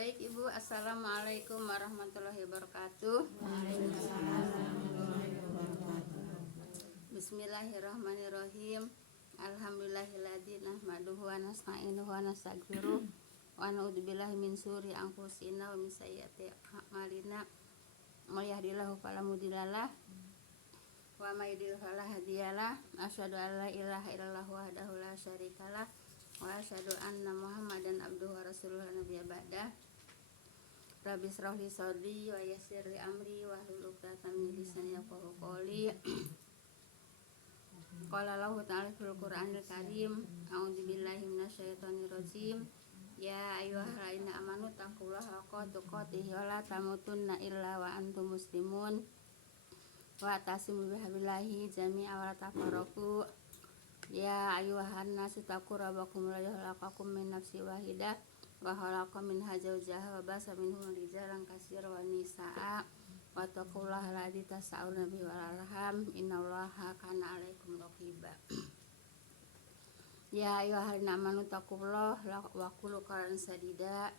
Baik Ibu, Assalamualaikum warahmatullahi wabarakatuh. Bismillahirrahmanirrahim. Alhamdulillahilladzi nahmaduhu wa nasta'inuhu wa nastaghfiruh wa na'udzubillahi min syururi anfusina wa min sayyiati a'malina. May yahdihillahu fala mudhillalah wa may yudhlil fala hadiyalah. Asyhadu an la ilaha illallah wahdahu la syarikalah wa asyhadu anna Muhammadan abduhu wa rasuluhu nabiyya ba'da. Rabbi shrah li sadri wa yassir li amri wa hlul 'uqdatam min lisani yafqahu qawli. Qala Allahu ta'ala fil Qur'anil Karim, a'udzu billahi minasyaitonir rajim. Ya ayyuhalladzina amanu taqullaha haqqa tuqatih wa la tamutunna illa wa antum muslimun. Wa tasimu bihablillahi jami'a wa la tafarraqu. Ya ayyuhan nasu taqu rabbakum alladzi khalaqakum min nafsin wahidah wa khalaqa minha zawjaha wa basa minhum rijalan katsiran wa nisaa wa taqullaha alladzi tasaaluna bihi wal arham innallaha kana 'alaikum raqiba. Ya ayyuhalladzina amanu taqullaha wa qulu qawlan sadida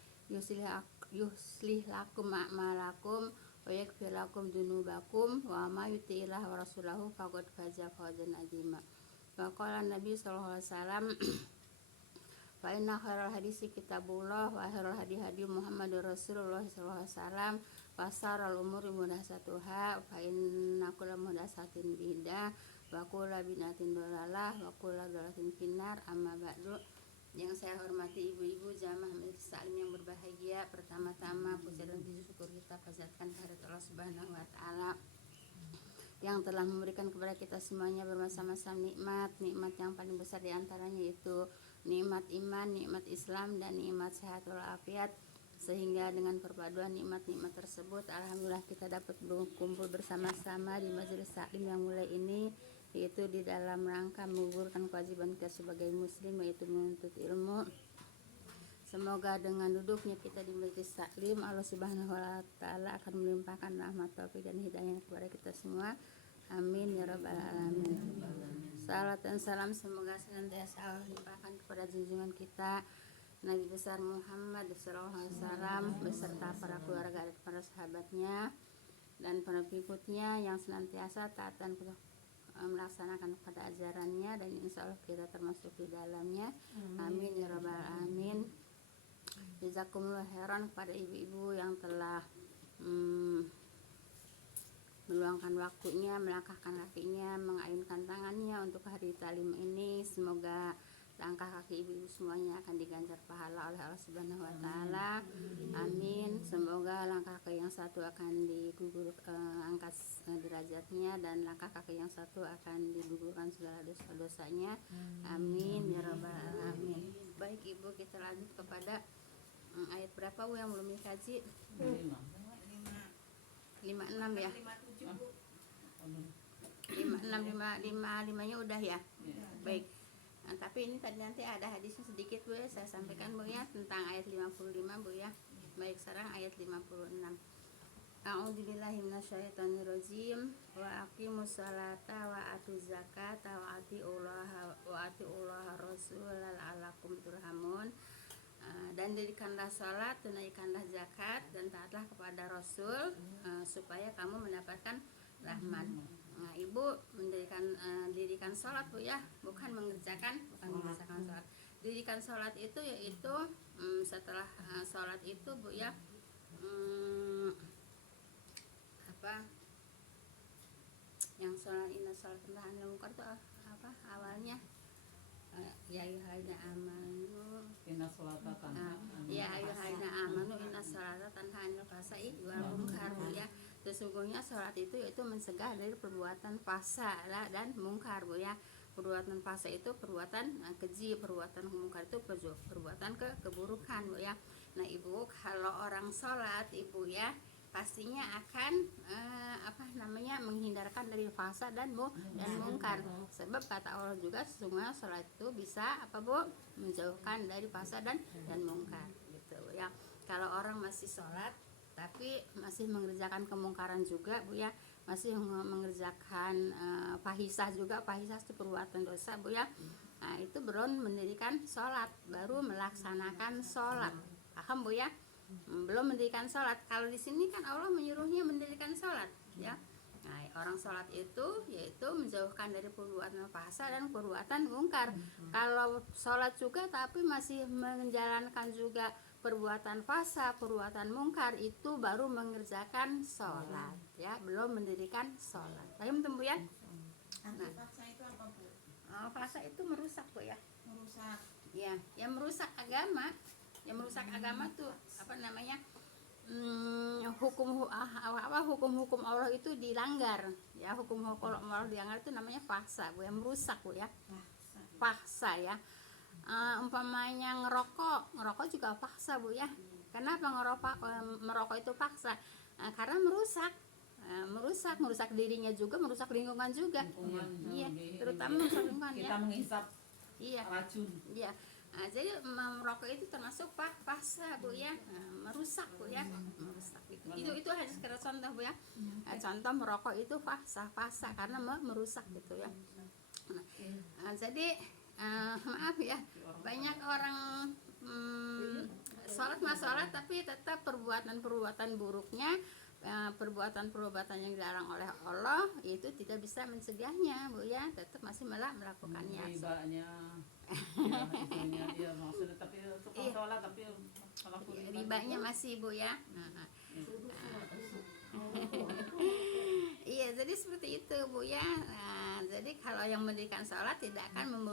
yuslih lakum a'malakum wa yaghfir lakum dzunubakum wa may yuti'illah wa rasulahu faqad faza fawzan 'azima. Wa qala Nabi sallallahu alaihi wasallam fa inna khairal hadisi kitabullah wa khairal hadi Muhammadur Rasulullah sallallahu alaihi wasallam wa syarrul umuri muhdatsatuha fa inna kulla muhdatsatin bid'ah wa kullu bid'atin dhalalah wa kullu dhalalatin finnar. Amma ba'du. Yang saya hormati ibu-ibu jamaah majelis taklim yang berbahagia, pertama-tama puji dan syukur kita panjatkan kehadirat Allah Subhanahu wa taala yang telah memberikan kepada kita semuanya bermacam-macam nikmat yang paling besar diantaranya yaitu nikmat iman, nikmat Islam, dan nikmat sehat walafiat, sehingga dengan perpaduan nikmat-nikmat tersebut alhamdulillah kita dapat berkumpul bersama-sama di majelis taklim yang mulai ini, yaitu di dalam rangka menggugurkan kewajiban kita sebagai muslim, yaitu menuntut ilmu. Semoga dengan duduknya kita di majelis taklim, Allah Subhanahu wa taala akan melimpahkan rahmat, taufik, dan hidayah kepada kita semua. Amin ya rabbal alamin. Salat dan salam semoga senantiasa Allah limpahkan kepada junjungan kita Nabi besar Muhammad sallallahu alaihi wasallam beserta para keluarga dan para sahabatnya dan para pengikutnya yang senantiasa taat dan melaksanakan pada ajarannya, dan insya Allah kita termasuk di dalamnya. Amin ya rabbal alamin. Jazakumullah khairan kepada ibu-ibu yang telah meluangkan waktunya, melangkahkan kakinya, mengayunkan tangannya untuk hari talim ini. Semoga langkah kaki ibu-ibu semuanya akan diganjar pahala oleh Allah Subhanahu wa taala. Amin. Semoga langkah kaki yang satu akan angkat derajatnya, dan langkah kaki yang satu akan digugurkan segala dosa-dosanya. Amin ya rabbal alamin. Baik Ibu, kita lanjut kepada ayat berapa Bu yang belum dikaji? 56 ya. 55-nya udah ya. Baik. Nah, tapi ini tadi nanti ada hadisnya sedikit Bu ya, saya sampaikan Bu ya tentang ayat 55 Bu ya. Baik, sekarang ayat 56. A'udzubillahi minasyaitonirrajim. Wa aqimus sholata wa atuz zakata wa atiullaha rasulan la'allakum turhamun. Dan dirikanlah sholat, tunaikanlah zakat, dan taatlah kepada Rasul supaya kamu mendapatkan rahmat. Nah, Ibu dirikan sholat Bu ya, bukan mengerjakan sholat. Dirikan sholat itu yaitu setelah sholat itu Bu ya, yang sholat inna sholat anil munkar itu apa awalnya? Ya ayyuhalladzina amanu inna sholata tanha anil fahsya'i wal munkar ya. Sesungguhnya sholat itu yaitu mencegah dari perbuatan fahsya dan mungkar Bu ya. Perbuatan fahsya itu perbuatan keji, perbuatan mungkar itu perbuatan keburukan Bu ya. Nah Ibu, kalau orang sholat Ibu ya pastinya akan menghindarkan dari fahsya dan mungkar. Sebab kata Allah juga sesungguhnya sholat itu bisa menjauhkan dari fahsya dan mungkar gitu ya. Kalau orang masih sholat tapi masih mengerjakan kemungkaran juga Bu ya, masih mengerjakan fahisah juga, fahisah itu perbuatan dosa Bu ya. Nah itu belum mendirikan sholat, baru melaksanakan sholat. Paham Bu ya? belum mendirikan sholat. Kalau di sini kan Allah menyuruhnya mendirikan sholat, ya. Nah, orang sholat itu yaitu menjauhkan dari perbuatan fahsya dan perbuatan mungkar. Kalau sholat juga tapi masih menjalankan juga perbuatan fahsya, perbuatan mungkar, itu baru mengerjakan sholat, ya, belum mendirikan sholat. Paham Bu ya? Arti fahsya itu apa Bu? Fahsya itu merusak Bu ya. Merusak. Ya, yang merusak agama. Yang merusak agama tuh apa namanya? Hukum-hukum Allah itu dilanggar, ya, hukum-hukum Allah dilanggar itu namanya fahsya Bu, yang merusak Bu ya. Fahsya ya. Umpamanya ngerokok juga fahsya Bu ya. Kenapa merokok itu fahsya? Karena merusak dirinya juga, merusak lingkungan juga. Iya, terutama merusak lingkungan kita ya. menghisap Iya. racun. Iya. Jadi merokok itu termasuk fahsya Bu ya. Merusak Bu ya. Merusak itu harus kira contoh Bu ya. Contoh merokok itu fahsya karena merusak gitu ya. Jadi maaf ya, banyak orang sholat tapi tetap perbuatan buruknya, perbuatan yang dilarang oleh Allah itu tidak bisa mencegahnya Bu ya, tetap masih melakukannya. Ribanya, ya maksudnya tapi suka sholat tapi ribanya masih Bu ya. Iya, jadi seperti itu Bu ya. Jadi kalau yang mendirikan sholat tidak akan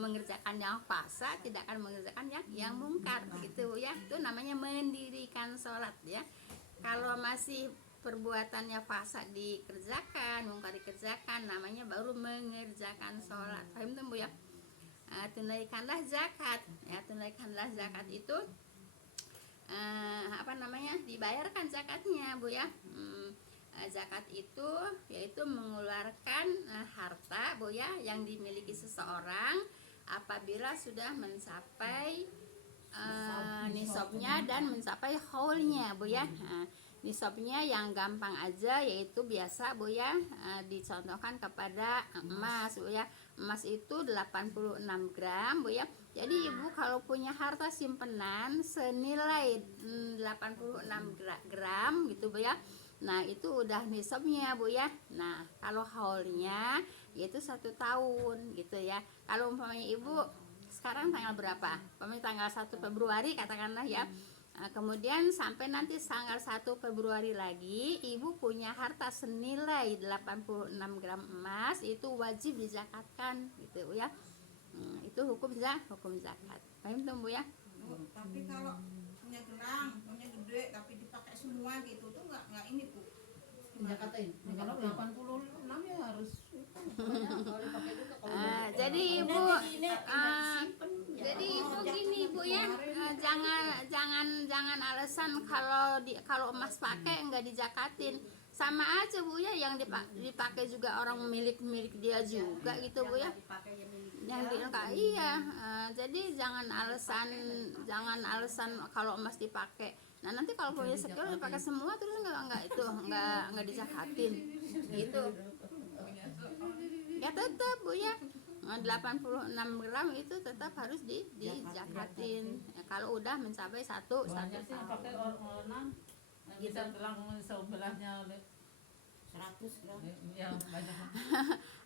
mengerjakan yang fahsya, tidak akan mengerjakan yang mungkar gitu Bu ya. Itu namanya mendirikan sholat ya. Kalau masih perbuatannya fahsya dikerjakan, mungkar dikerjakan, namanya baru mengerjakan sholat. Paham tuh Bu ya? Tunaikanlah zakat ya. Tunaikanlah zakat itu dibayarkan zakatnya Bu ya. Zakat itu yaitu mengeluarkan harta Bu ya yang dimiliki seseorang apabila sudah mencapai nisabnya dan mencapai haulnya Bu ya. Nisabnya yang gampang aja yaitu biasa Bu ya, dicontohkan kepada emas Bu ya. Emas itu 86 gram Bu ya. Jadi Ibu kalau punya harta simpenan senilai 86 gram gitu Bu ya. Nah itu udah nisabnya Bu ya. Nah kalau haulnya yaitu 1 tahun gitu ya. Kalau umpamanya Ibu sekarang tanggal berapa? Umpamanya tanggal 1 Februari katakanlah ya. Kemudian sampai nanti tanggal 1 Februari lagi Ibu punya harta senilai 86 gram emas, itu wajib dizakatkan gitu ya. Itu hukum zakat. Paham tuh Bu ya? Tapi kalau punya gelang, punya gede tapi dipakai semua gitu tuh nggak ini Bu. Zakatin. Kalau 86 ya harus jadi Ibu gini Bu ya, jangan alasan kalau emas pakai enggak dijakatin. Sama aja Bu ya, yang dipakai juga orang milik dia juga gitu Bu ya. Yang iya. Jadi jangan alasan kalau emas dipakai. Nah nanti kalau punya sekitar dipakai semua terus enggak dijakatin gitu. Ya tetap Bu ya, 86 gram itu tetap harus dijakatin ya, kalau udah mencapai satu banyak sih pakai orang bisa gelang sebelahnya 100 gram. ya banyak.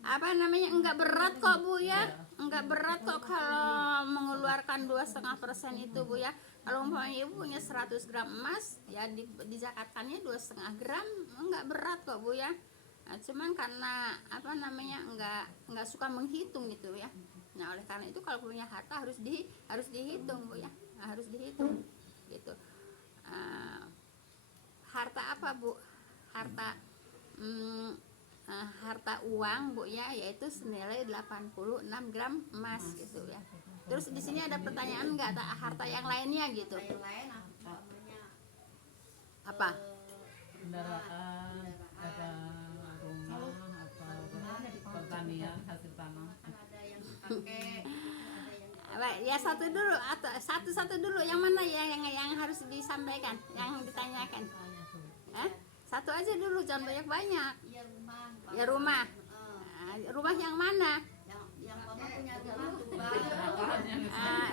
Apa namanya, enggak berat kok Bu ya, enggak berat kok kalau mengeluarkan 2,5% itu Bu ya. Kalau umpamanya Ibu punya 100 gram emas ya dizakatkannya 2,5 gram, enggak berat kok Bu ya. Nah, cuman karena apa namanya enggak suka menghitung gitu ya. Nah oleh karena itu kalau punya harta harus dihitung Bu ya. Harus dihitung gitu. Harta apa Bu? Harta uang Bu ya, yaitu senilai 86 gram emas gitu ya. Terus di sini ada pertanyaan enggak harta yang lainnya gitu? Yang lain namanya Apa? Kendaraan, apa rumah, apa pertanian, hasil tanah. ada yang dipakai, ada yang Ya satu dulu yang mana yang harus disampaikan, yang ditanyakan? Satu aja dulu, jangan banyak. ya rumah. Ya rumah. Rumah yang mana? Yang Mama punya rumah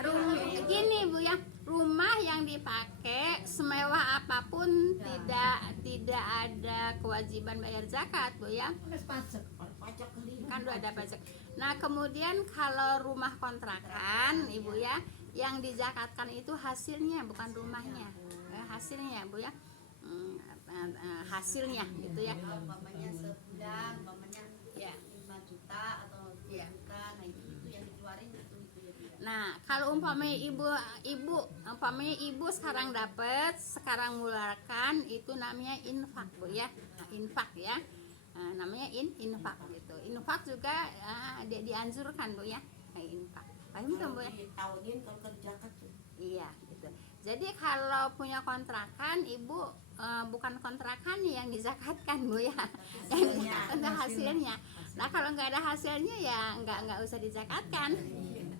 tuh Gini Bu ya, rumah rumah yang dipakai semewah apapun tidak ada kewajiban bayar zakat, Bu ya. Pajak kali. Kan udah ada pajak. Nah, kemudian kalau rumah kontrakan, Ibu ya, yang dizakatkan itu hasilnya bukan rumahnya. Hasilnya, Bu ya. Hasilnya gitu ya. Umpamanya sebulan, umpamanya Ya. 5 juta atau 2 Iya. juta, nah itu yang dikeluarin itu ya. Nah, kalau umpamanya ibu sekarang dapat, sekarang mengeluarkan, itu namanya infak, Bu ya. Nah, infak ya. Namanya infak gitu. Infak juga dianjurkan, Bu ya. Kayak infak. Paham tuh, Bu ya? Tahun kalau kerjakan tuh. Iya, gitu. Jadi kalau punya kontrakan, ibu bukan kontrakannya yang dizakatkan, Bu ya. Yang dizakatkan hasilnya. Nah, kalau nggak ada hasilnya ya nggak usah dizakatkan.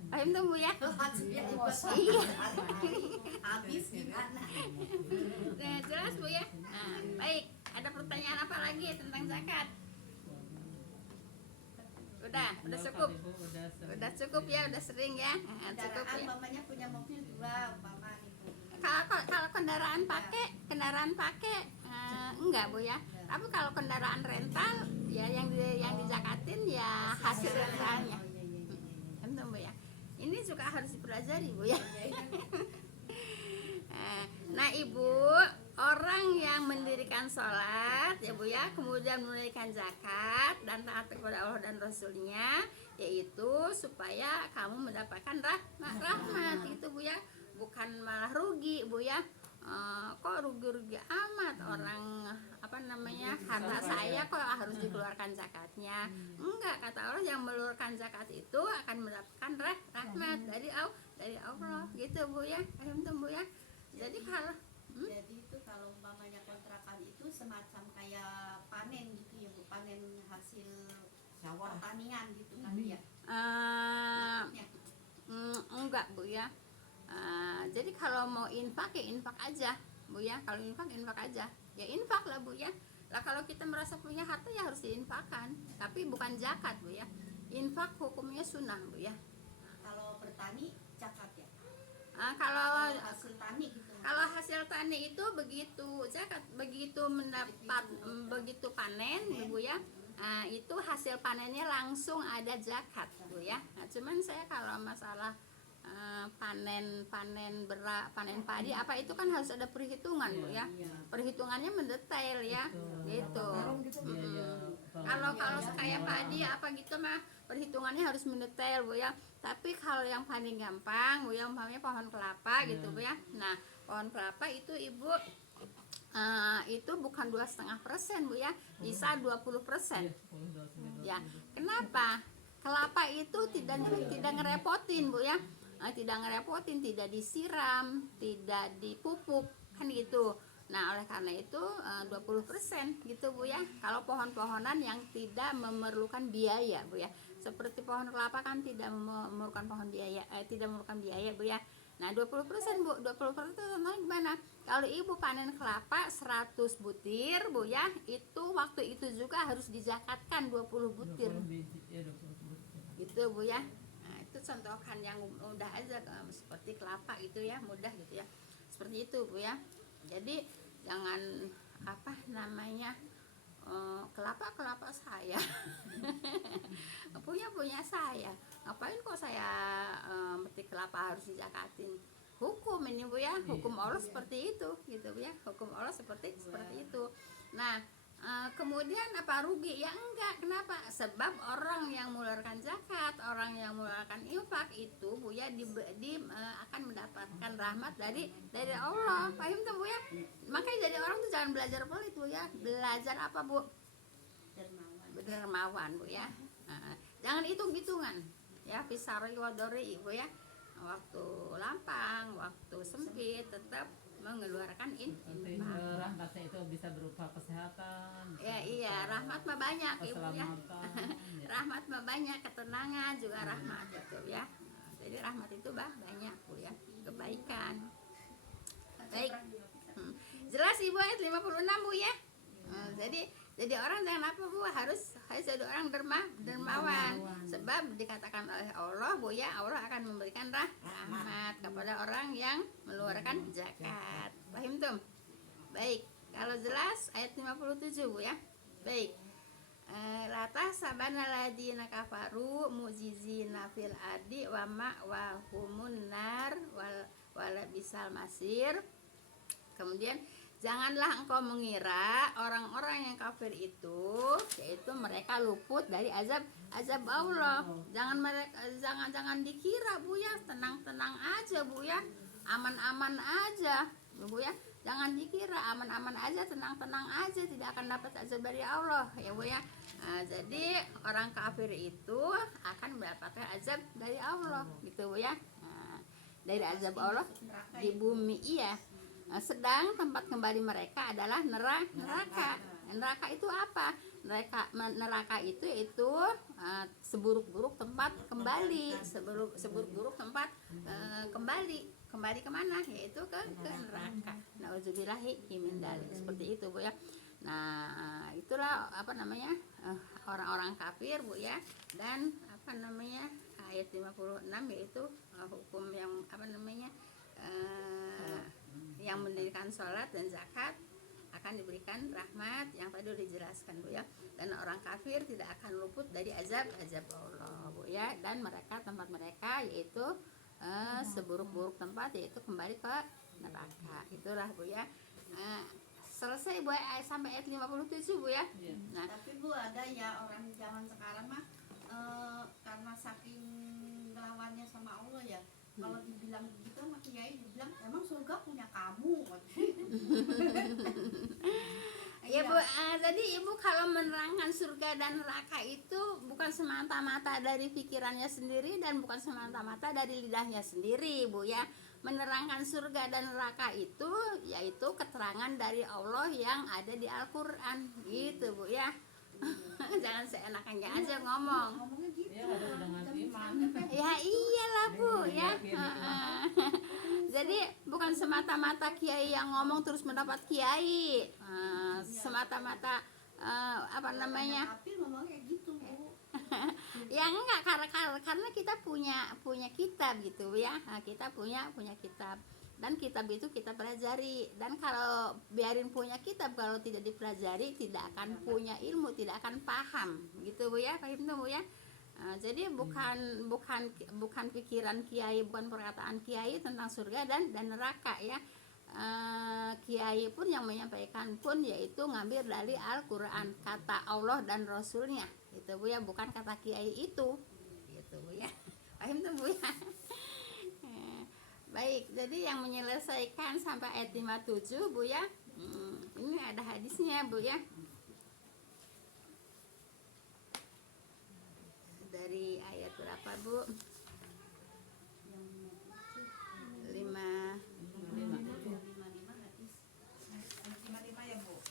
Paham tuh, Bu ya? Iya. Habis gimana? Nah, jelas, Bu ya. Nah, baik. Ada pertanyaan apa lagi tentang zakat? Udah cukup. Udah cukup ya, udah sering ya. Cukup Kendaraan ya. umpamanya punya mobil 2 umpama gitu. Kalau kendaraan pakai enggak, Bu ya. Tapi kalau kendaraan rental ya yang dizakatin ya hasil rentalnya. Tentu, Bu ya. Ini juga harus dipelajari, Bu ya. Nah, Ibu, orang yang mendirikan sholat ya, Bu ya, kemudian menunaikan zakat dan taat kepada Allah dan Rasulnya, yaitu supaya kamu mendapatkan rahmat itu, Bu ya, bukan malah rugi, Bu ya. Kok rugi-rugi amat orang harta saya kok harus dikeluarkan zakatnya. Enggak, kata Allah, yang mengeluarkan zakat itu akan mendapatkan rahmat dari Allah gitu, Bu ya. Paham tuh, Bu ya. Jadi kalau Jadi itu kalau umpamanya kontrakan itu semacam kayak panen gitu ya, Bu, panen hasil pertanian gitu kan ya. Ya. enggak, Bu ya. Jadi kalau mau infak ya infak aja, Bu ya. Kalau infak aja ya infak lah, Bu ya. Lah kalau kita merasa punya harta ya harus diinfakkan, tapi bukan zakat, Bu ya. Infak hukumnya sunnah, Bu ya. Kalau bertani zakat ya. Kalau Hasil tani gitu. hasil tani itu begitu zakat, begitu panen, Bu ya. Itu hasil panennya langsung ada zakat, Bu ya. Nah, cuman saya kalau masalah panen padi apa itu kan harus ada perhitungan, Bu ya. Perhitungannya mendetail ya, gitu. Kalau kayak padi apa gitu mah perhitungannya harus mendetail, Bu ya. Tapi kalau yang paling gampang, Bu ya, umpamanya pohon kelapa gitu, Bu ya. Nah, pohon kelapa itu Ibu itu bukan 2,5%, Bu ya, bisa 20%. Ya, kenapa? Kelapa itu tidak ngerepotin, Bu ya. Tidak ngerepotin, tidak disiram, tidak dipupuk, kan gitu. Nah, oleh karena itu 20% gitu, Bu ya. Kalau pohon-pohonan yang tidak memerlukan biaya, Bu ya. Seperti pohon kelapa kan tidak memerlukan biaya, Bu ya. Nah, 20%, Bu. 20% itu contohnya gimana? Kalau Ibu panen kelapa 100 butir, Bu ya, itu waktu itu juga harus dizakatkan 20 butir. Gitu, Bu ya. Nah, itu contohkan yang mudah aja, seperti kelapa itu ya, mudah gitu ya. Seperti itu, Bu ya. Jadi jangan kelapa saya punya saya, ngapain kok saya metik kelapa harus dizakatin. Hukum ini, Bu ya, hukum Allah seperti itu gitu, Bu ya. Hukum Allah seperti itu. Nah, kemudian apa rugi? Ya enggak. Kenapa? Sebab orang yang mengeluarkan zakat, orang yang mengeluarkan infak itu, Bu ya, akan mendapatkan rahmat dari Allah. Paham tuh, Bu ya? Makanya jadi orang tuh jangan belajar pelit, Bu ya. Belajar apa, Bu? Dermawan, Bu ya. Jangan hitung-hitungan ya, pisari wadori, Bu ya. Waktu lapang, waktu sempit, tetap mengeluarkan infak. Rahmatnya itu bisa berupa kesehatan. Ya, iya, rahmat mah banyak, Ibu ya. Rahmat mah banyak, ketenangan juga rahmat itu ya. Jadi rahmat itu banyak, Bu ya, kebaikan. Baik. Jelas, Ibu, ayat 56, Bu ya. Jadi Jadi orang jangan apa Bu, harus jadi orang dermawan. Sebab dikatakan oleh Allah Bu ya, Allah akan memberikan rahmat kepada orang yang mengeluarkan zakat. Paham tuh? Baik, kalau jelas ayat 57 Bu ya. Baik. Lata sabana ladina kafaru mujizina fil ardi wa ma'wahumun nar wala bisal masir. Kemudian janganlah engkau mengira orang-orang yang kafir itu yaitu mereka luput dari azab Allah. Jangan dikira Bu ya, tenang-tenang aja Bu ya, aman-aman aja Bu ya. Jangan dikira aman-aman aja, tenang-tenang aja, tidak akan dapat azab dari Allah ya Bu ya. Jadi orang kafir itu akan mendapatkan azab dari Allah gitu Bu ya. Dari azab Allah di bumi iya. Sedang tempat kembali mereka adalah neraka. Neraka itu apa? Neraka itu seburuk-buruk tempat kembali, seburuk-buruk tempat kembali kemana? Yaitu ke neraka. Nauzubillahi min dzalik. Seperti itu Bu ya. Nah, itulah orang-orang kafir Bu ya. Dan ayat 56 yaitu hukum yang yang mendirikan sholat dan zakat akan diberikan rahmat yang tadi sudah dijelaskan Bu ya. Dan orang kafir tidak akan luput dari azab Allah Bu ya. Dan tempat mereka yaitu seburuk-buruk tempat yaitu kembali ke neraka. Itulah Bu ya. Selesai Bu sampai ayat 57 Bu ya. Nah, tapi Bu ada ya orang zaman sekarang mah karena saking ngelawannya sama Allah ya, kalau dibilang begitu sama kiai dibilang emang surga punya kamu. Ya Bu, jadi Ibu kalau menerangkan surga dan neraka itu bukan semata-mata dari pikirannya sendiri dan bukan semata-mata dari lidahnya sendiri Bu ya. Menerangkan surga dan neraka itu yaitu keterangan dari Allah yang ada di Al-Quran gitu Bu ya. Jangan seenaknya aja Ngomongnya gitu. Ya, harus dengan iman. Ya iyalah Bu ya. Jadi bukan semata-mata kiai yang ngomong terus mendapat kiai. Semata-mata Tapi ngomongnya gitu Bu. Ya enggak, karena kita punya kitab gitu ya. Kita punya kitab. Dan kitab itu kita pelajari. Dan kalau biarin punya kitab, kalau tidak dipelajari tidak akan punya ilmu, tidak akan paham gitu Bu ya. Paham tuh Bu ya. Jadi bukan pikiran kiai, bukan perkataan kiai tentang surga dan neraka ya. Kiai pun yang menyampaikan pun yaitu ngambil dari Al-Quran, kata Allah dan Rasulnya gitu Bu ya, bukan kata kiai itu gitu Bu ya. Paham tuh Bu ya. Baik, jadi yang menyelesaikan sampai ayat 57 Bu ya, ini ada hadisnya Bu ya. Dari ayat berapa Bu? 55 hadis. 55 ya Bu.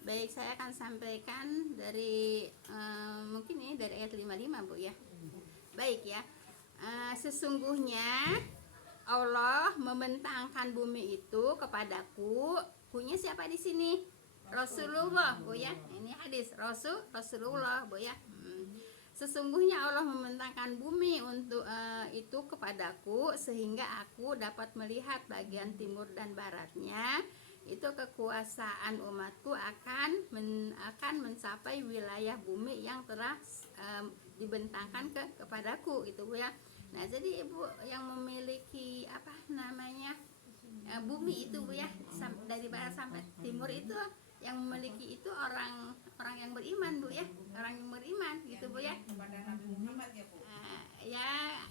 Baik, saya akan sampaikan dari mungkin ini dari ayat 55 Bu ya. Baik ya. Sesungguhnya Allah membentangkan bumi itu kepadaku. Punya siapa di sini? Rasulullah Bu ya. Ini hadis Rasulullah Bu ya. Sesungguhnya Allah membentangkan bumi untuk itu kepadaku sehingga aku dapat melihat bagian timur dan baratnya. Itu kekuasaan umatku akan mencapai wilayah bumi yang telah dibentangkan kepadaku gitu Bu ya. Nah, jadi Ibu yang memiliki bumi itu Bu ya, dari barat sampai timur itu yang memiliki itu orang yang beriman Bu ya, orang yang beriman gitu Bu ya. Kepada Nabi Muhammad ya Bu.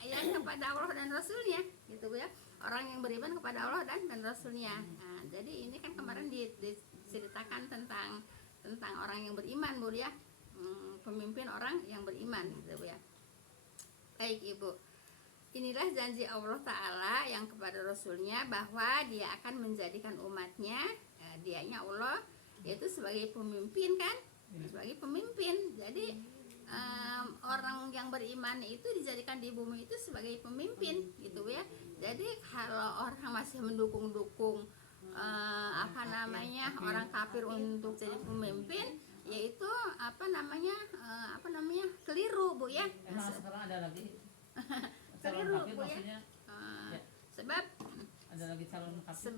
Yang kepada Allah dan Rasulnya gitu Bu ya, orang yang beriman kepada Allah dan Rasulnya. Nah, jadi ini kan kemarin diceritakan tentang orang yang beriman Bu ya, pemimpin orang yang beriman gitu Bu ya. Baik Ibu, inilah janji Allah Ta'ala yang kepada Rasulnya bahwa dia akan menjadikan umatnya, dianya Allah yaitu sebagai pemimpin kan, sebagai pemimpin. Jadi orang yang beriman itu dijadikan di bumi itu sebagai pemimpin gitu ya. Jadi kalau orang masih mendukung orang kafir untuk jadi pemimpin, yaitu keliru Bu ya. Emang sekarang ada lagi calon Keliru kafir Bu ya. maksudnya? Ya. Sebab Ada lagi calon kafir?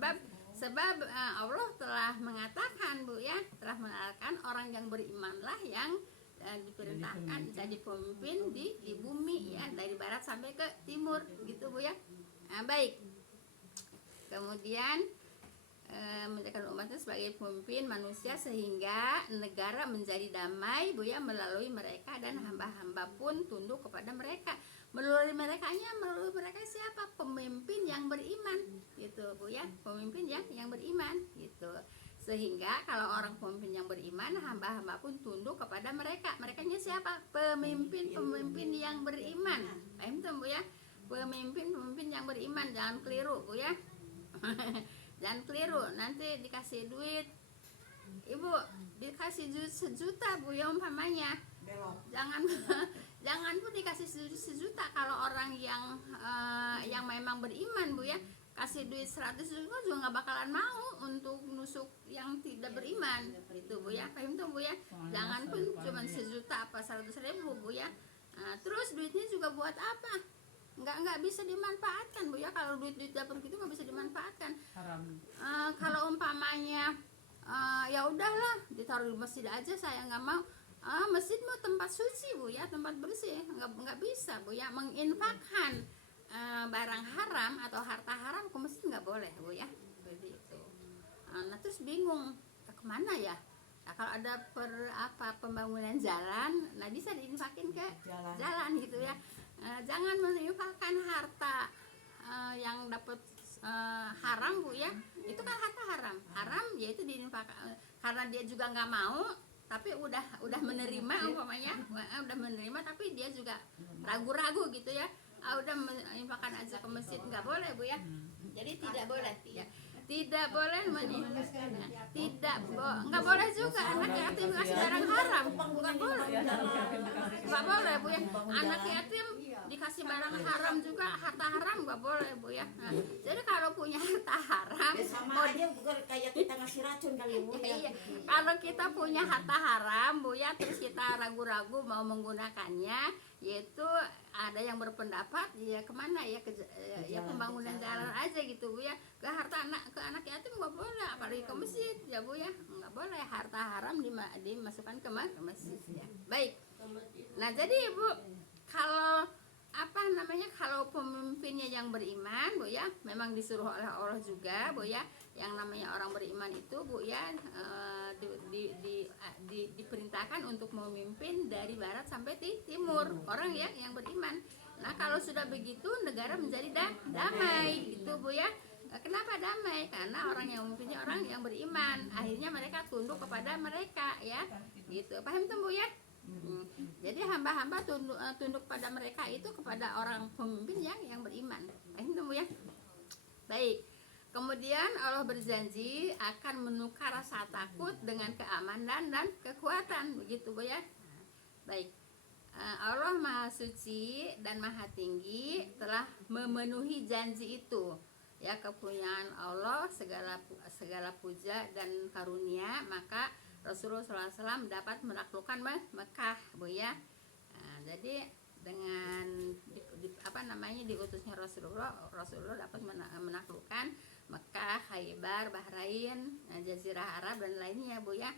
sebab Allah telah mengatakan Bu ya, telah mengatakan orang yang berimanlah yang diperintahkan jadi pemimpin di bumi ya, dari barat sampai ke timur gitu Bu ya. Baik. Kemudian menjadikan umatnya sebagai pemimpin manusia sehingga negara menjadi damai Bu ya, melalui mereka, dan hamba-hamba pun tunduk kepada mereka. Melalui mereka siapa? Pemimpin yang beriman gitu Bu ya, pemimpin yang beriman gitu. Sehingga kalau orang pemimpin yang beriman, hamba-hamba pun tunduk kepada mereka. Merekanya siapa? Pemimpin yang beriman. Paham tuh Bu ya? Pemimpin yang beriman, jangan keliru Bu ya. Jangan keliru, nanti dikasih duit, Ibu dikasih duit 1 juta Bu ya umpamanya, jangan pun dikasih 1 juta. Kalau orang yang memang beriman Bu ya, kasih duit 100 juta juga nggak bakalan mau untuk nusuk yang tidak beriman itu Bu ya. Paham tuh Bu ya? Jangan pun cuma 1 juta apa 100.000 Bu ya. Terus duitnya juga buat apa? Nggak bisa dimanfaatkan Bu ya. Kalau duit dapur gitu nggak bisa dimanfaatkan. Haram. Kalau umpamanya ya udahlah ditaruh di masjid aja, saya nggak mau. Masjid mau tempat suci Bu ya, tempat bersih, nggak bisa Bu ya. Menginfakkan barang haram atau harta haram ke masjid nggak boleh Bu ya, begitu. Nah terus bingung kemana ya. Nah, kalau ada pembangunan jalan, nah bisa diinfakin ke jalan gitu ya. Jangan menginfakkan harta yang dapat haram Bu ya. Itu kan harta haram yaitu diinfakkan karena dia juga nggak mau, tapi udah menerima umpamanya, udah menerima tapi dia juga ragu-ragu gitu ya. Udah menginfakkan aja ke masjid, nggak boleh Bu ya. Jadi tidak boleh ya. Tidak boleh nggak boleh juga anak yatim kasih barang haram, nggak boleh Bu ya. Anak yatim dikasih barang haram juga, harta haram nggak boleh Bu ya. Jadi kalau punya harta haram, sama aja bukan kayak kita ngasih racun kali Bu ya. Iya, kalau kita punya harta haram Bu ya, terus kita ragu-ragu mau menggunakannya, yaitu ada yang berpendapat ya kemana ya, ya pembangunan jalan aja gitu Bu ya. Ke anak yatim nggak boleh, apalagi ke masjid ya Bu ya, nggak boleh harta haram dimasukkan ke masjid ya. Baik. Nah jadi Bu, kalau kalau pemimpinnya yang beriman Bu ya, memang disuruh oleh Allah juga Bu ya, yang namanya orang beriman itu Bu ya, diperintahkan untuk memimpin dari barat sampai timur, orang ya yang beriman. Nah kalau sudah begitu negara menjadi damai gitu Bu ya. Kenapa damai? Karena orang yang memimpinnya orang yang beriman, akhirnya mereka tunduk kepada mereka ya gitu. Paham tuh Bu ya? Jadi hamba-hamba tunduk pada mereka itu kepada orang pemimpin yang beriman. Paham tuh Bu ya? Baik. Kemudian Allah berjanji akan menukar rasa takut dengan keamanan dan kekuatan, begitu Bu ya. Baik. Allah Maha Suci dan Maha Tinggi telah memenuhi janji itu. Ya, kepunyaan Allah segala puja dan karunia, maka Rasulullah SAW dapat menaklukkan Mekah Bu ya. Jadi dengan diutusnya Rasulullah dapat menaklukkan Mekah, Khaybar, Bahrain, Jazirah Arab dan lainnya Bu ya.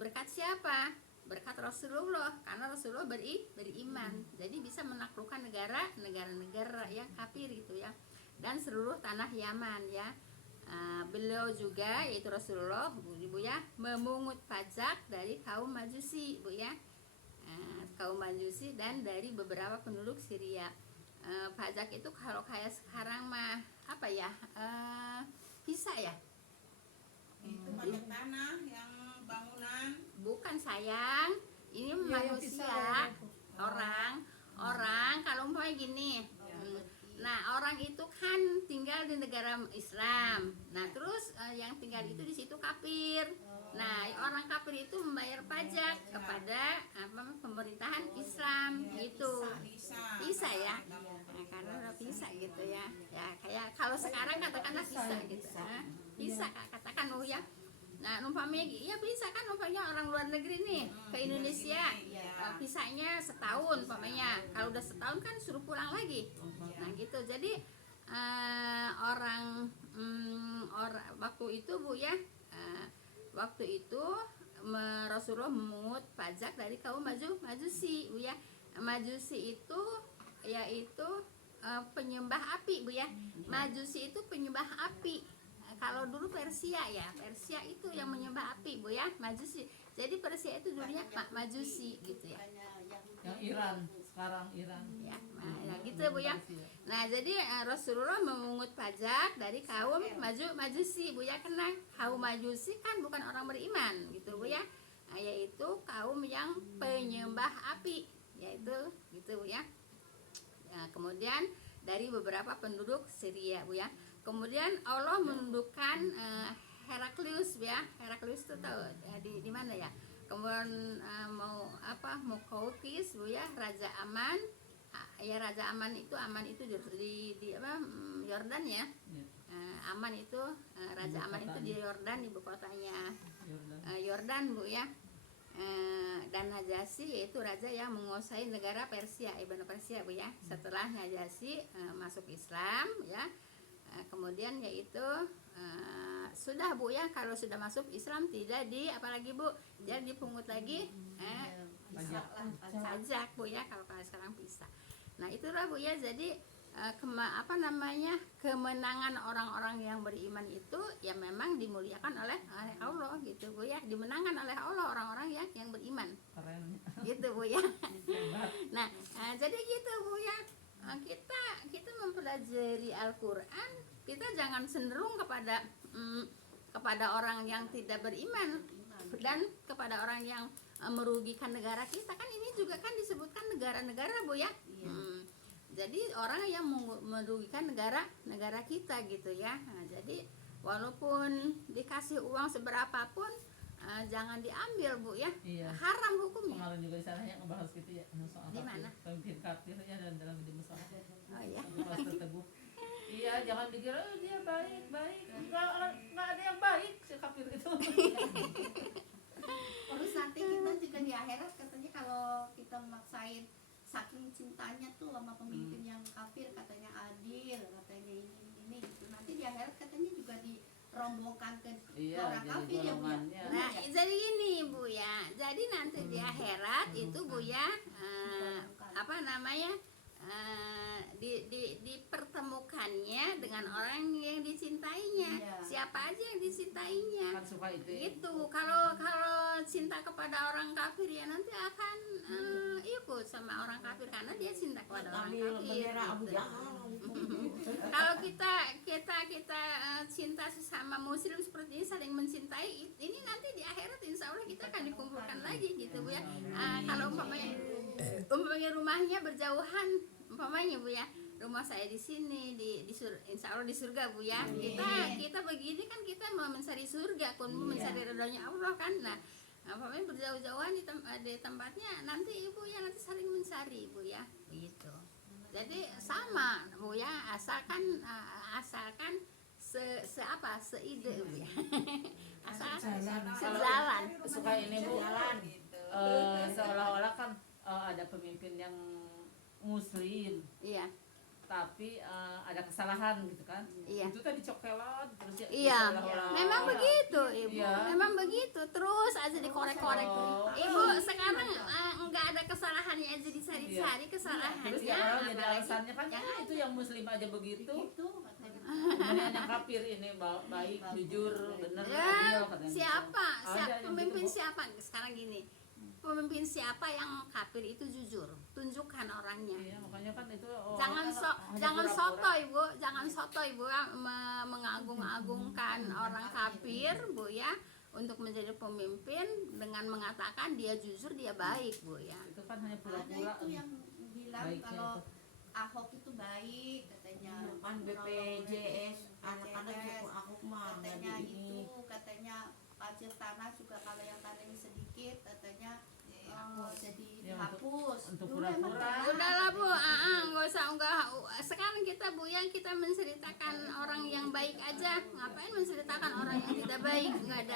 Berkat siapa? Berkat Rasulullah, karena Rasulullah beriman. Jadi bisa menaklukkan negara-negara yang kafir gitu ya, dan seluruh tanah Yaman ya. Beliau juga yaitu Rasulullah Bu ya, memungut pajak dari kaum Majusi Bu ya. Kaum Majusi dan dari beberapa penduduk Syria. Pajak itu kalau kayak sekarang mah apa ya, bisa ya, Itu pajak tanah yang bangunan. bukan sayang, ini manusia, orang kalau umpamanya gini, Nah, orang itu kan tinggal di negara Islam. Nah, terus yang tinggal itu di situ kafir. Nah, orang kafir itu membayar pajak kepada pemerintahan Islam gitu. Bisa ya. Nah, karena udah bisa gitu ya. Ya, kayak kalau sekarang katakanlah bisa gitu. Nah, bisa katakan ya. Nah, umpamanya ya bisa kan umpamanya orang luar negeri nih ke Indonesia. Visanya setahun umpamanya. Kalau udah setahun kan suruh pulang lagi. Nah, gitu. Jadi orang waktu itu Bu ya, waktu itu Rasulullah memungut pajak dari kaum Majusi Bu ya. Majusi itu yaitu penyembah api Bu ya. Majusi itu penyembah api. Kalau dulu Persia ya, Persia itu yang menyembah api Bu ya, Majusi. Jadi Persia itu dulunya Majusi gitu ya. Yang Iran, sekarang Iran. Ya, nah gitu Bu ya. Nah, jadi Rasulullah memungut pajak dari kaum Majusi Bu ya, karena kaum Majusi kan bukan orang beriman gitu Bu ya. Nah, yaitu kaum yang penyembah api, yaitu gitu Bu ya. Nah, kemudian dari beberapa penduduk Syria Bu ya. Kemudian Allah menundukkan Heraklius ya. Heraklius itu tahu ya, di mana ya? Kemudian Muqawqis Bu ya, Raja Aman. Ya Raja Aman itu di Yordan ya. Aman itu Raja Aman itu di Yordan, ibu kotanya Yordan Bu ya. Dan Najasyi yaitu raja yang menguasai negara Persia, Ibnu Persia Bu ya. Setelah Najasyi masuk Islam ya. Kemudian yaitu sudah Bu ya, kalau sudah masuk Islam tidak apalagi Bu, jadi dipungut lagi pajak Bu ya, kalau sekarang bisa. Nah, itulah Bu ya, jadi kemenangan orang-orang yang beriman itu ya memang dimuliakan oleh Allah gitu Bu ya, dimenangkan oleh Allah orang-orang yang beriman. Keren. Gitu Bu ya. Nah, jadi gitu Bu ya. Kita mempelajari Al-Quran, kita jangan cenderung kepada orang yang tidak beriman dan kepada orang yang merugikan negara kita. Kan ini juga kan disebutkan negara-negara Bu ya. Jadi orang yang merugikan negara kita gitu ya. Nah, jadi walaupun dikasih uang seberapapun, jangan diambil Bu ya. Iya. Haram hukumnya. Kemarin juga di sana yang ngebahas gitu ya, soal Di mana? pemimpin kafir ya, dalam video musola. Oh iya. Pas terteguh. Iya, jangan dikira dia baik. Enggak ada yang baik si kafir itu. Terus nanti kita juga di akhirat katanya kalau kita memaksain saking cintanya tuh sama pemimpin yang kafir, katanya adil, katanya ini gitu. Nanti di akhirat katanya juga dirombongkan ke orang jadi kafir ya Bu ya. golongannya. Nah, jadi gini Bu ya. Jadi nanti di akhirat itu Bu ya, dipertemukannya dengan orang yang dicintainya. Iya. Siapa aja yang dicintainya. Kan suka itu. Gitu. Kalau cinta kepada orang kafir ya nanti akan ikut sama orang kafir karena dia cinta kepada orang Ambil kafir. bendera Abu Gitu. Jahal. Kalau kita cinta sesama muslim seperti ini, saling mencintai, ini nanti di akhirat insya Allah kita akan dikumpulkan lagi gitu Bu ya. Kalau umpamanya rumahnya berjauhan, umpamanya Bu ya, rumah saya di sini insya Allah di surga Bu ya. Kita begini kan kita mau mencari surga, mencari ridhonya Allah kan. Nah, umpamanya berjauh-jauhan di tempatnya, nanti Ibu ya nanti saling mencari Bu ya, gitu. Jadi sama Bu ya, asalkan seide Bu ya. Asalkan sejalan. Suka ini Bu, seolah-olah kan ada pemimpin yang muslim, Iya. tapi ada kesalahan gitu kan. Iya. Itu kan dicokelat terus ya. Iya, seolah-olah- memang begitu Ibu, Iya. memang begitu, terus aja dikorek-korek. Oh. Ibu sekarang nggak ada kesalahannya aja dicari-cari kesalahannya. Terus ya orang jadi apalagi alasannya kan yang itu yang muslim aja begitu. Gitu katanya. Kemudian yang kafir ini baik, jujur, benar, Ya, adil katanya. siapa Ada yang pemimpin gitu, Bu. siapa sekarang gini, pemimpin siapa yang kafir itu jujur, tunjukkan orangnya. Iya, makanya kan itu Jangan hanya pura-pura. sotoy Bu, jangan sotoy Bu ya, mengagung-agungkan orang kafir Bu ya untuk menjadi pemimpin dengan mengatakan dia jujur, dia baik Bu ya. Itu kan hanya Ada pura-pura. itu yang bilang Baiknya kalau itu. Ahok itu baik katanya. Kan BPJS anak-anak BPJS. suku aku mah nggak Katanya di ini. itu katanya hasil tanah juga kalau yang tanahnya sedikit katanya jadi Ya, dihapus. untuk Dulu emang pura-pura. pernah. Udahlah Bu, nggak usah enggak. Sekarang kita Bu yang kita menceritakan orang yang baik aja. Ngapain menceritakan orang yang tidak baik? Nggak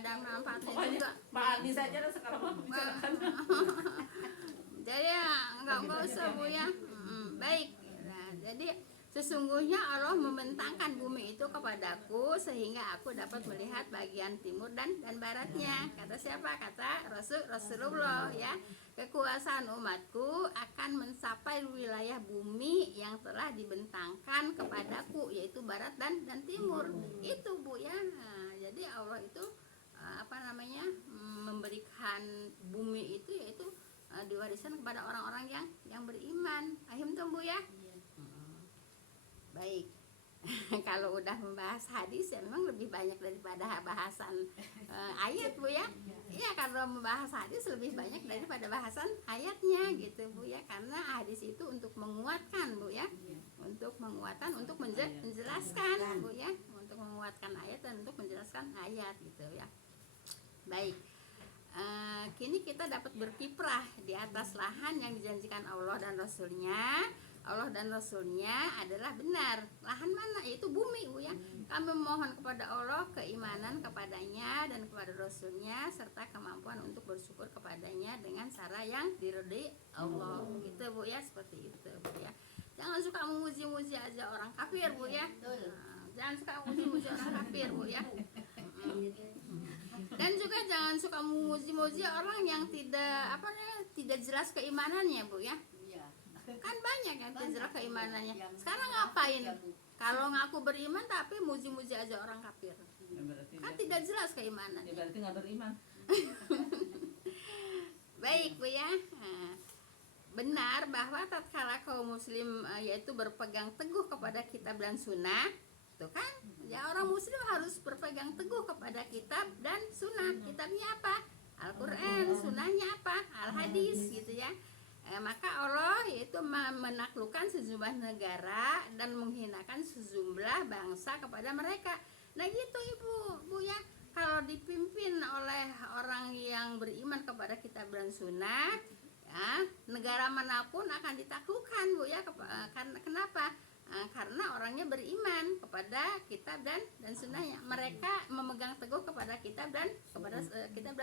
ada manfaatnya Pokoknya juga. Pak Andi saja lah sekarang mau bicarakan. Jadi ya nggak usah Bu ya. Baik. Nah, jadi sesungguhnya Allah membentangkan bumi itu kepadaku sehingga aku dapat melihat bagian timur dan baratnya. Kata siapa? Kata Rasulullah ya. Kekuasaan umatku akan mencapai wilayah bumi yang telah dibentangkan kepadaku, yaitu barat dan timur. Itu Bu ya. Nah, jadi Allah itu memberikan bumi itu yaitu diwariskan kepada orang-orang yang beriman. Paham tuh Bu ya? Baik. Kalau udah membahas hadis ya memang lebih banyak daripada bahasan ayat Bu ya. Iya, kalau membahas hadis lebih banyak daripada bahasan ayatnya gitu Bu ya. Karena hadis itu untuk menguatkan Bu ya. Untuk menguatkan, untuk menjelaskan Bu ya. Untuk menguatkan ayat dan untuk menjelaskan ayat gitu ya. Baik. Kini kita dapat berkiprah di atas lahan yang dijanjikan Allah dan Rasulnya. Allah dan Rasulnya adalah benar. Lahan mana? Yaitu bumi Bu ya. Kami memohon kepada Allah keimanan kepadanya dan kepada Rasulnya serta kemampuan untuk bersyukur kepadanya dengan cara yang diridhoi Allah. Gitu Bu ya, seperti itu Bu ya. Jangan suka memuji-muji aja orang kafir Bu ya. Jangan suka memuji-muji orang kafir Bu ya. Dan juga jangan suka memuji-muji orang yang tidak jelas keimanannya Bu ya. Kan banyak yang tidak jelas keimanannya. Sekarang ngapain? Kalau ngaku beriman tapi muji-muji aja orang kafir. Ya, berarti Kan dia- tidak jelas keimanan. ya berarti nggak beriman. Baik Bu ya. Nah, benar bahwa tatkala kaum muslim yaitu berpegang teguh kepada kitab dan sunnah, tuh kan? Ya orang muslim harus berpegang teguh kepada kitab dan sunnah. Kitabnya apa? Al-Quran. Sunnahnya apa? Al-Hadis gitu ya. Maka Allah yaitu menaklukkan sejumlah negara dan menghinakan sejumlah bangsa kepada mereka. Nah gitu Ibu, Bu ya. Kalau dipimpin oleh orang yang beriman kepada kitab dan sunnah, ya, negara manapun akan ditaklukkan Bu ya. Kenapa? Karena orangnya beriman kepada kitab dan sunnahnya. Mereka memegang teguh kepada kitab dan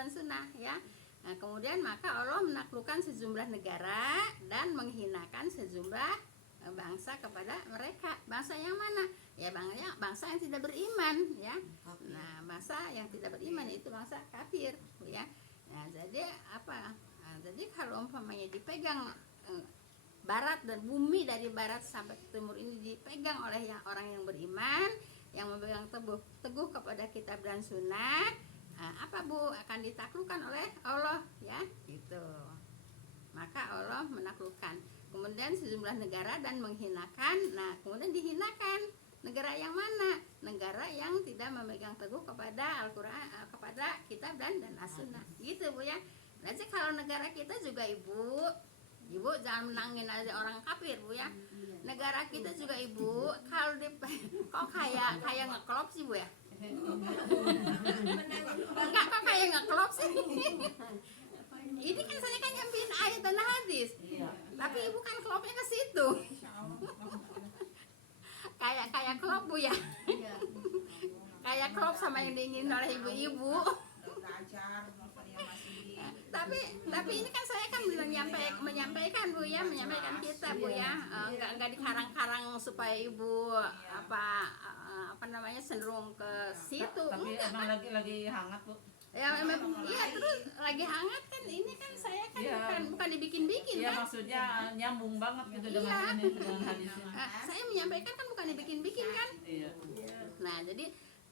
sunnah ya. Nah, kemudian maka Allah menaklukkan sejumlah negara dan menghinakan sejumlah bangsa kepada mereka. Bangsa yang mana? Ya bangsa yang tidak beriman ya. Nah, bangsa yang tidak beriman itu bangsa kafir ya. Nah, jadi apa? Nah, jadi kalau umpamanya dipegang barat dan bumi dari barat sampai ke timur ini dipegang oleh orang yang beriman, yang memegang teguh kepada kitab dan sunnah, apa Bu? Akan ditaklukkan oleh Allah ya, gitu. Maka Allah menaklukkan. Kemudian sejumlah negara dan menghinakan. Nah, kemudian dihinakan negara yang mana? Negara yang tidak memegang teguh kepada Al-Qur'an, kepada kitab dan as-sunnah. Gitu Bu ya. Jadi kalau negara kita juga Ibu jangan menangin aja orang kafir Bu ya. Negara kita juga Ibu kalau kok kayak ngeklop sih Bu ya. Enggak, kok kayak ngeklop sih. Ini kan saya kan nyampein ayat dan hadis. Tapi Ibu kan klopnya ke situ. Kayak klop Bu ya. Kayak klop sama yang diingin oleh ibu-ibu. Tapi ini kan saya kan menyampaikan Bu ya, menyampaikan kita Bu ya, enggak dikarang-karang supaya Ibu cenderung ke situ. Tapi Enggak, emang kan? lagi hangat Bu. Ya iya, terus lagi hangat kan ini kan saya kan Iya. bukan dibikin-bikin Iya, kan. maksudnya nyambung banget gitu Iya. dengan ini dengan hadisnya. Saya menyampaikan kan bukan dibikin-bikin kan. Iya. Nah, jadi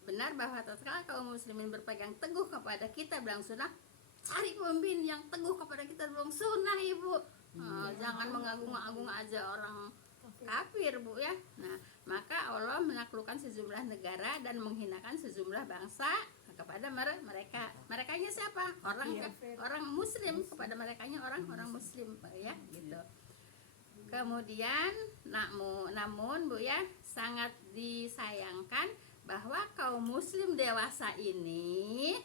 benar bahwa tatkala kaum muslimin berpegang teguh kepada kitab dan sunnah, cari pemimpin yang teguh kepada kitab dan sunnah Ibu. Jangan mengagung-agung aja orang kafir Bu ya. Nah, maka Allah menaklukkan sejumlah negara dan menghinakan sejumlah bangsa kepada mereka. Merekanya siapa? Orang muslim, kepada merekanya orang muslim ya gitu. Kemudian namun Bu ya, sangat disayangkan bahwa kaum muslim dewasa ini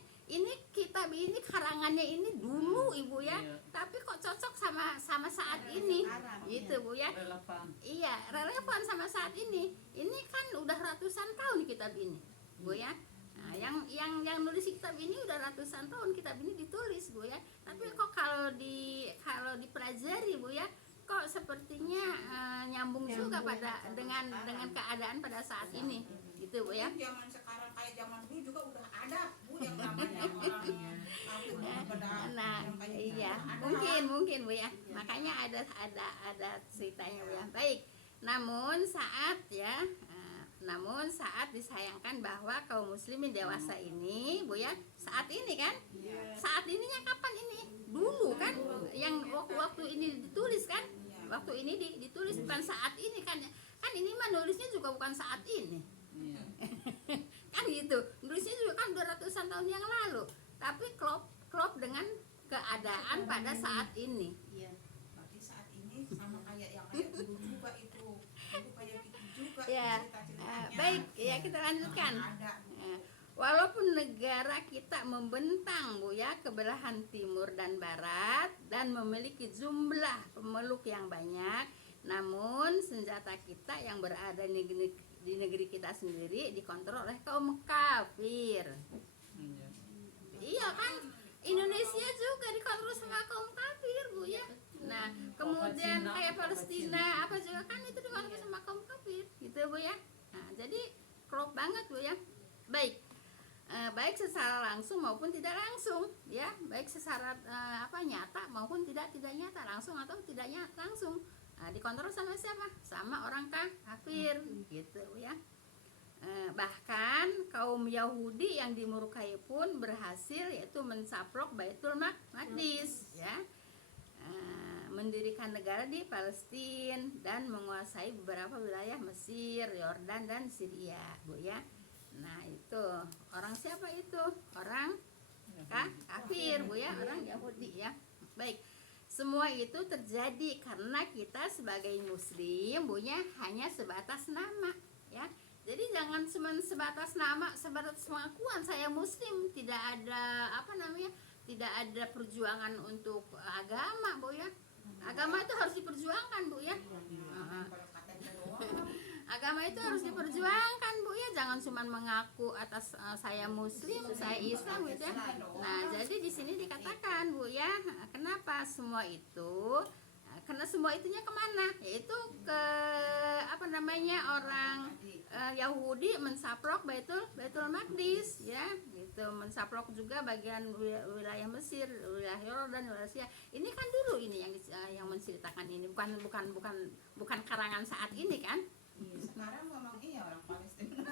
kitab ini karangannya ini dulu Ibu ya, Iya. tapi kok cocok sama saat ini Sekarang, gitu Bu ya. Relevan. Iya, relevan sama saat ini. Ini kan udah ratusan tahun kitab ini, Bu ya. Nah, yang nulis kitab ini udah ratusan tahun kitab ini ditulis, Bu ya. Tapi kok kalau dipelajari, Bu ya, kok sepertinya nyambung juga dengan keadaan pada saat ini, gitu Bu ya. Zaman sekarang kayak zaman dulu juga udah ada Bu yang namanya orang kafir kepada Nah, yang kayak gitu. iya, Ada. mungkin Bu ya. Makanya ada ceritanya Bu ya. Baik. Namun saat disayangkan bahwa kaum muslimin dewasa ini Bu ya, saat ini kan? Saat ininya kapan ini? Dulu kan? Yang waktu ini ditulis kan? Waktu ini ditulis bukan saat ini kan? Kan ini mah nulisnya juga bukan saat ini. Iya. Kan gitu. Nulisnya juga kan 200-an tahun yang lalu. Tapi klop dengan keadaan pada saat ini. Iya. Berarti saat ini sama kayak yang kayak dulu juga itu. Dulu kayak gitu juga Ya, cerita-ceritanya. baik, ya kita lanjutkan. Ada. Walaupun negara kita membentang Bu ya ke belahan timur dan barat dan memiliki jumlah pemeluk yang banyak, namun senjata kita yang berada di negeri kita sendiri dikontrol oleh kaum kafir. Iya. Iya kan? Indonesia juga dikontrol sama kaum kafir Bu ya. Nah, kemudian Cina, kayak Papa Palestina apa juga kan itu dikontrol sama kaum kafir, gitu Bu ya. Nah, jadi klop banget Bu ya. Baik. Baik secara langsung maupun tidak langsung ya, baik secara nyata maupun tidak nyata, langsung atau tidak langsung. Nah, dikontrol sama siapa? Sama orang kafir gitu ya. Bahkan kaum Yahudi yang dimurkai pun berhasil yaitu mencaplok Baitul Maqdis ya, mendirikan negara di Palestina dan menguasai beberapa wilayah Mesir, Yordan dan Syria Bu ya. Nah itu orang siapa itu? Orang kafir Bu ya, orang Yahudi ya. Baik, semua itu terjadi karena kita sebagai muslim Bu ya hanya sebatas nama ya. Jadi jangan cuma sebatas nama, sebatas pengakuan saya muslim, tidak ada tidak ada perjuangan untuk agama Bu ya. Agama itu harus diperjuangkan Bu ya. Kalau kata dia doang. Agama itu harus diperjuangkan Bu ya, jangan cuma mengaku atas saya muslim, saya Islam gitu ya. Nah, jadi di sini dikatakan Bu ya, kenapa semua itu? Karena semua itunya kemana? Yaitu ke orang Yahudi mencaplok Baitul Maqdis ya, gitu, mencaplok juga bagian wilayah Mesir, wilayah Yordan, wilayah Syria. Ini kan dulu ini yang menceritakan ini, bukan karangan saat ini kan? Iya, sekarang memang iya orang Palestina.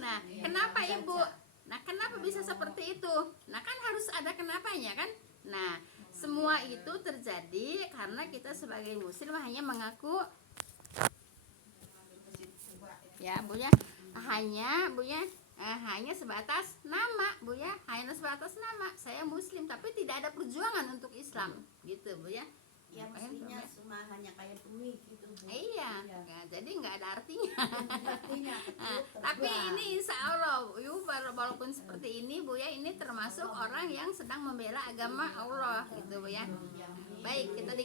Nah, Iya, kenapa orang Ibu? Gaza. Nah, kenapa bisa seperti itu? Nah, kan harus ada kenapanya kan? Nah, semua itu terjadi karena kita sebagai muslim hanya mengaku ya Bu ya, hanya sebatas nama Bu ya, hanya sebatas nama saya muslim tapi tidak ada perjuangan untuk Islam gitu Bu ya. Ya mestinya cuma hanya kayak duit gitu Bu. Iya, Iya. ya, jadi nggak ada artinya. Artinya Nah, tapi ini insya Allah, walaupun seperti ini Bu ya, ini termasuk orang yang sedang membela agama Allah gitu Bu ya. Baik, kita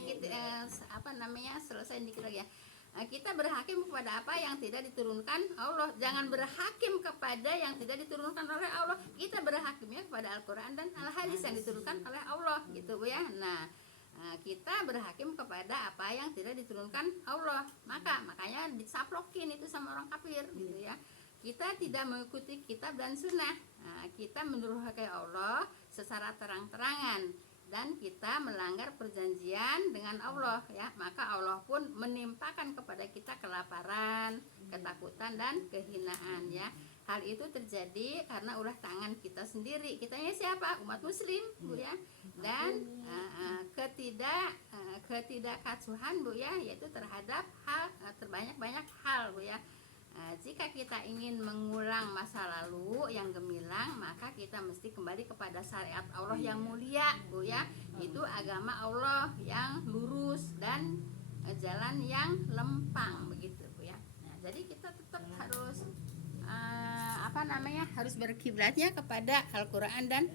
selesai dikit lagi ya. Kita berhakim kepada apa yang tidak diturunkan Allah. Jangan berhakim kepada yang tidak diturunkan oleh Allah. Kita berhakimnya kepada Al-Quran dan Al-Hadis yang diturunkan oleh Allah gitu Bu ya. Nah, kita berhakim kepada apa yang tidak diturunkan Allah, makanya dicaplokin itu sama orang kafir gitu ya. Kita tidak mengikuti kitab dan sunnah, kita mendurhakai Allah secara terang-terangan dan kita melanggar perjanjian dengan Allah ya, maka Allah pun menimpakan kepada kita kelaparan, ketakutan dan kehinaan ya. Hal itu terjadi karena ulah tangan kita sendiri. Kitanya siapa? Umat muslim Bu ya. Dan ketidakkacuhan Bu ya, yaitu terhadap hal terbanyak hal Bu ya. Jika kita ingin mengulang masa lalu yang gemilang, maka kita mesti kembali kepada syariat Allah yang mulia Bu ya. Itu agama Allah yang lurus dan jalan yang lempang begitu Bu ya. Nah, jadi kita tetap harus harus berkiblatnya kepada Al-Qur'an dan